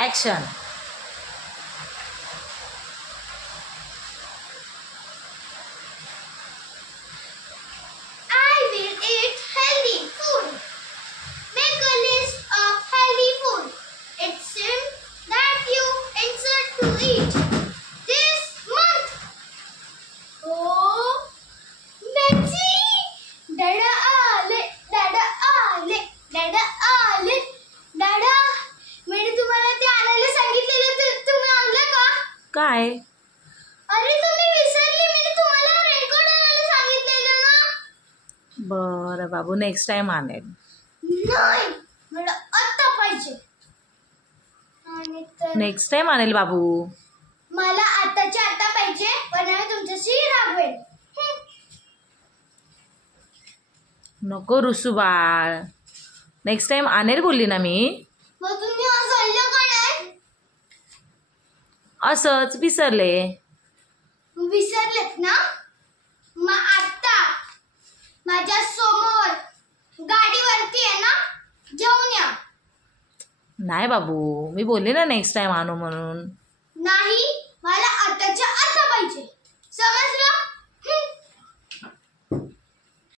Action. I will eat healthy food. Make a list of healthy food. It's that you insert to eat this month. Oh, Betsy! Dada आले, Dada आले, Dada आले, Dada. मी तुम्हाला ते आणायला सांगितलेलं तर तुम्ही आणलं का? काय? अरे तुम्ही विसरले, मी तुम्हाला रेनकोट आणायला सांगितलेलं ना. बरं बाबू, नेक्स्ट टाइम आणेल. नाही, मला आता पाहिजे. आणि तर नेक्स्ट टाइम आणेल बाबू. मला आताच्या आता पाहिजे, पण मी तुमच्याशी रागवेल. नको रुसू बाळ. नेक्स्ट टाइम आणेल बोलली ना मी. मग तुम्ही आज आणलं का नाही? असंच विसरले. विसरलेत ना? मग आता माझ्या समोर गाडीवरती आहे ना, घेऊन या. नाही बाबू, मी बोलले ना नेक्स्ट टाइम आणू म्हणून. नाही, मला आताच्या आता पाहिजे. समजलं?